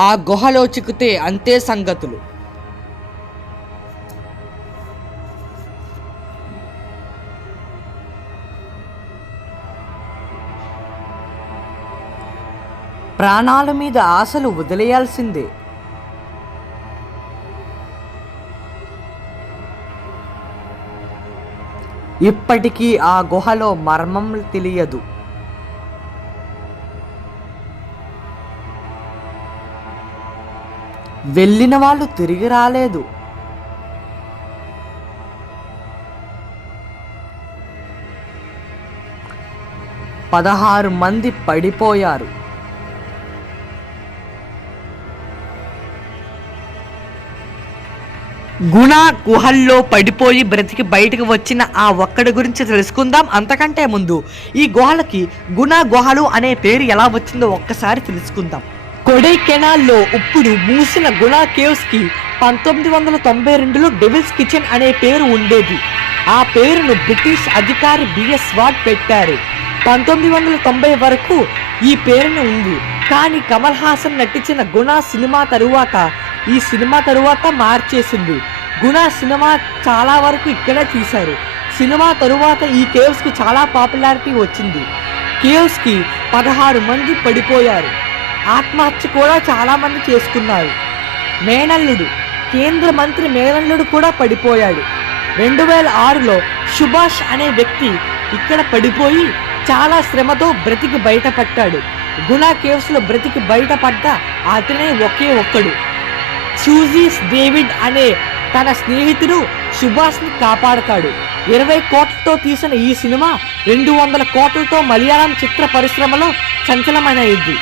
ఆ గుహలో చిక్కితే అంతే సంగతులు. ప్రాణాల మీద ఆశలు వదిలేయాల్సిందే. ఇప్పటికీ ఆ గుహలో మర్మం తెలియదు. వెళ్ళిన వాళ్ళు తిరిగి రాలేదు. పదహారు మంది పడిపోయారు. గుణ గుహల్లో పడిపోయి బ్రతికి బయటకు వచ్చిన ఆ ఒక్కడి గురించి తెలుసుకుందాం. అంతకంటే ముందు ఈ గుహలకి గుణ గుహలు అనే పేరు ఎలా వచ్చిందో ఒక్కసారి తెలుసుకుందాం. కొడైకెనాల్లో ఇప్పుడు మూసిన గుణ కేవ్స్ కి 1992లో డెవిల్స్ కిచెన్ అనే పేరు ఉండేది. ఆ పేరును బ్రిటిష్ అధికారి బిఎస్ వాట్ పెట్టారు. 1990 వరకు ఈ పేరును ఉంది. కానీ కమల్ హాసన్ నటించిన గుణ సినిమా తరువాత మార్చేసింది. గుణ సినిమా చాలా వరకు ఇక్కడే తీశారు. సినిమా తరువాత ఈ కేవ్స్ కి చాలా పాపులారిటీ వచ్చింది. కేవ్స్ కి 16 మంది పడిపోయారు. ఆత్మహత్య కూడా చాలా మంది చేసుకున్నారు. మేనల్లుడు, కేంద్ర మంత్రి మేనల్లుడు కూడా పడిపోయాడు. 2006లో సుభాష్ అనే వ్యక్తి ఇక్కడ పడిపోయి చాలా శ్రమతో బ్రతికి బయటపడ్డాడు. గుణ కేవ్స్ లో బ్రతికి బయటపడ్డ అతనే ఒకే ఒక్కడు. సూజీస్ డేవిడ్ అనే తన స్నేహితుడు సుభాష్ ని కాపాడతాడు. 20 కోట్లతో తీసిన ఈ సినిమా 200 కోట్లతో మలయాళం చిత్ర పరిశ్రమలో సంచలనమైనది.